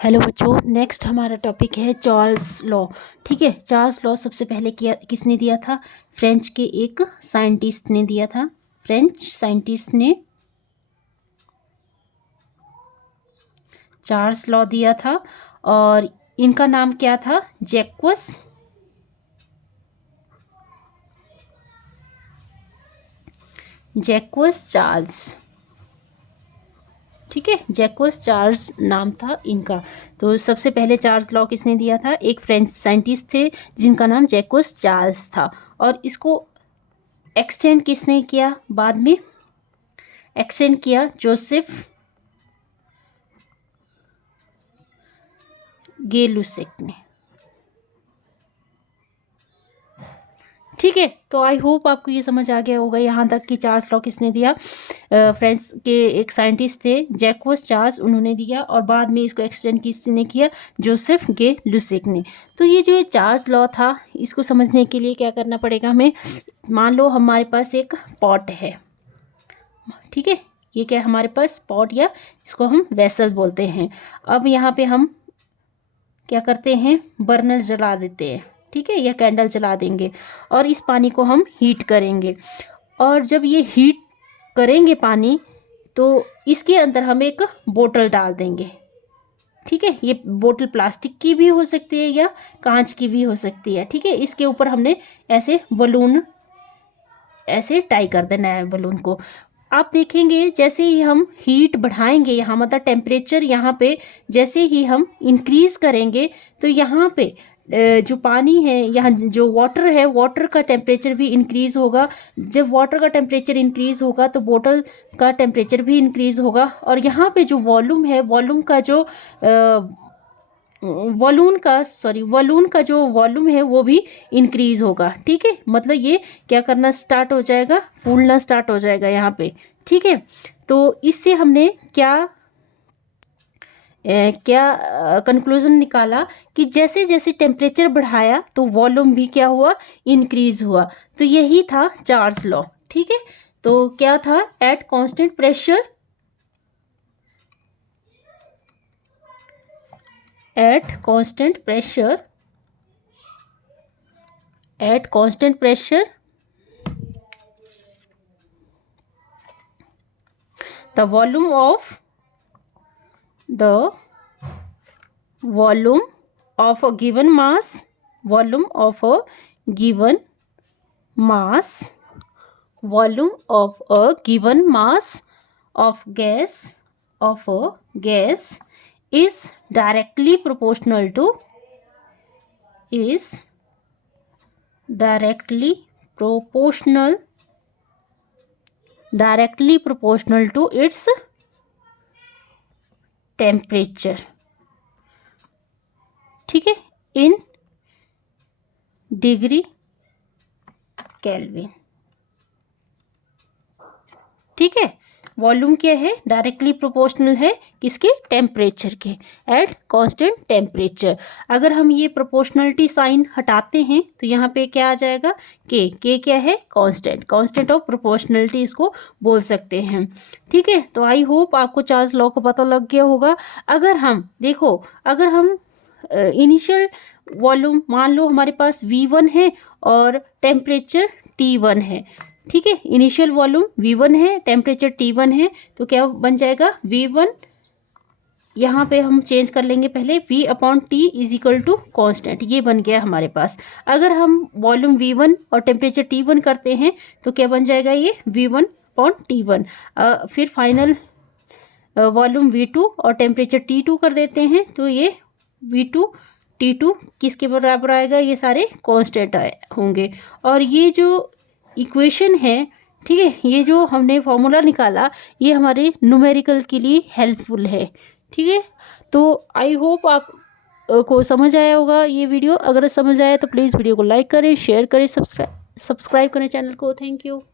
Hello बच्चों, next हमारा topic है चार्ल्स लॉ। ठीक है, चार्ल्स लॉ सबसे पहले किसने दिया था? फ्रेंच के एक साइंटिस्ट ने दिया था। फ्रेंच साइंटिस्ट ने चार्ल्स लॉ दिया था और इनका नाम क्या था? जैक्वस चार्ल्स। ठीक है, जैक्वस चार्ल्स नाम था इनका। तो सबसे पहले चार्ल्स लॉ किसने दिया था? एक फ्रेंच साइंटिस्ट थे जिनका नाम जैक्वस चार्ल्स था। और इसको एक्सटेंड किसने किया? बाद में एक्सटेंड किया जोसेफ गे लुसेक ने। ठीक है, तो आई होप आपको ये समझ आ गया होगा यहाँ तक कि चार्ल्स लॉ किसने दिया। फ्रांस के एक साइंटिस्ट थे जैक्वस चार्ल्स, उन्होंने दिया और बाद में इसको एक्सटेंड किसने किया? जोसेफ गे लुसेक ने। तो ये जो चार्ल्स लॉ था, इसको समझने के लिए क्या करना पड़ेगा हमें? मान लो हमारे पास एक पॉट है। ठीक है, ये क्या है हमारे पास? पॉट, या जिसको हम वेसल बोलते हैं। अब यहाँ पे हम क्या करते हैं? बर्नर जला देते हैं। ठीक है, या कैंडल जला देंगे और इस पानी को हम हीट करेंगे। और जब ये हीट करेंगे पानी, तो इसके अंदर हम एक बोतल डाल देंगे। ठीक है, ये बोतल प्लास्टिक की भी हो सकती है या कांच की भी हो सकती है। ठीक है, इसके ऊपर हमने ऐसे बलून ऐसे टाई कर देना है बलून को। आप देखेंगे जैसे ही हम हीट बढ़ाएंगे, यहाँ मतलब टेम्परेचर यहाँ पे जैसे ही हम इंक्रीज करेंगे, तो यहाँ पे जो पानी है, यहाँ जो वाटर है, वाटर का टेम्परेचर भी इंक्रीज होगा। जब वाटर का टेम्परेचर इंक्रीज होगा तो बोतल का टेम्परेचर भी इंक्रीज होगा। और यहाँ पे जो वॉल्यूम है, वॉल्यूम का जो वॉल्यूम का जो वॉल्यूम है वो भी इंक्रीज होगा। ठीक है, मतलब ये क्या करना स्टार्ट हो जाएगा? फूलना स्टार्ट हो जाएगा यहाँ पे। ठीक है, तो इससे हमने क्या कंक्लूजन निकाला कि जैसे जैसे टेम्परेचर बढ़ाया तो वॉल्यूम भी क्या हुआ? इंक्रीज हुआ। तो यही था चार्ल्स लॉ। ठीक है, तो क्या था? At constant pressure the volume of a given mass of gas is directly proportional to its temperature. ठीक है, इन डिग्री केल्विन। ठीक है, वॉल्यूम क्या है? डायरेक्टली प्रोपोर्शनल है किसके? टेम्परेचर के, एट कांस्टेंट टेम्परेचर। अगर हम ये प्रोपोर्शनलिटी साइन हटाते हैं तो यहाँ पे क्या आ जाएगा? के क्या है? कांस्टेंट ऑफ प्रोपोर्शनलिटी इसको बोल सकते हैं। ठीक है, तो आई होप आपको चार्ल्स लॉ को पता लग गया होगा। अगर हम इनिशियल वॉल्यूम, मान लो हमारे पास V1 है और टेम्परेचर T1 है। ठीक है, इनिशियल वॉल्यूम V1 है, टेम्परेचर T1 है, तो क्या बन जाएगा? V1, यहाँ पे हम चेंज कर लेंगे पहले, V/T is equal to constant. ये बन गया हमारे पास। अगर हम वॉल्यूम V1 और टेम्परेचर T1 करते हैं तो क्या बन जाएगा? ये V1/T1। फिर फाइनल वॉल्यूम V2 और टेम्परेचर T2 कर देते हैं तो ये V2/T2 किसके बराबर आएगा? ये सारे कांस्टेंट होंगे। और ये जो इक्वेशन है, ठीक है, ये जो हमने फॉर्मूला निकाला, ये हमारे न्यूमेरिकल के लिए हेल्पफुल है। ठीक है, तो आई होप आप को समझ आया होगा ये वीडियो। अगर समझ आया तो प्लीज़ वीडियो को लाइक करें, शेयर करें, सब्सक्राइब करें चैनल को। Thank you.